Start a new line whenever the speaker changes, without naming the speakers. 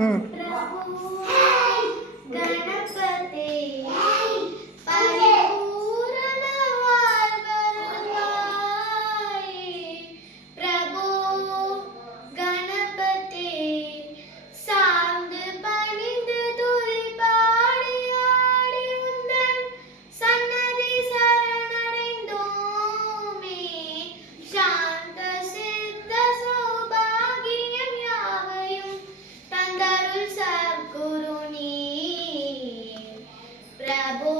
Mm. bravo.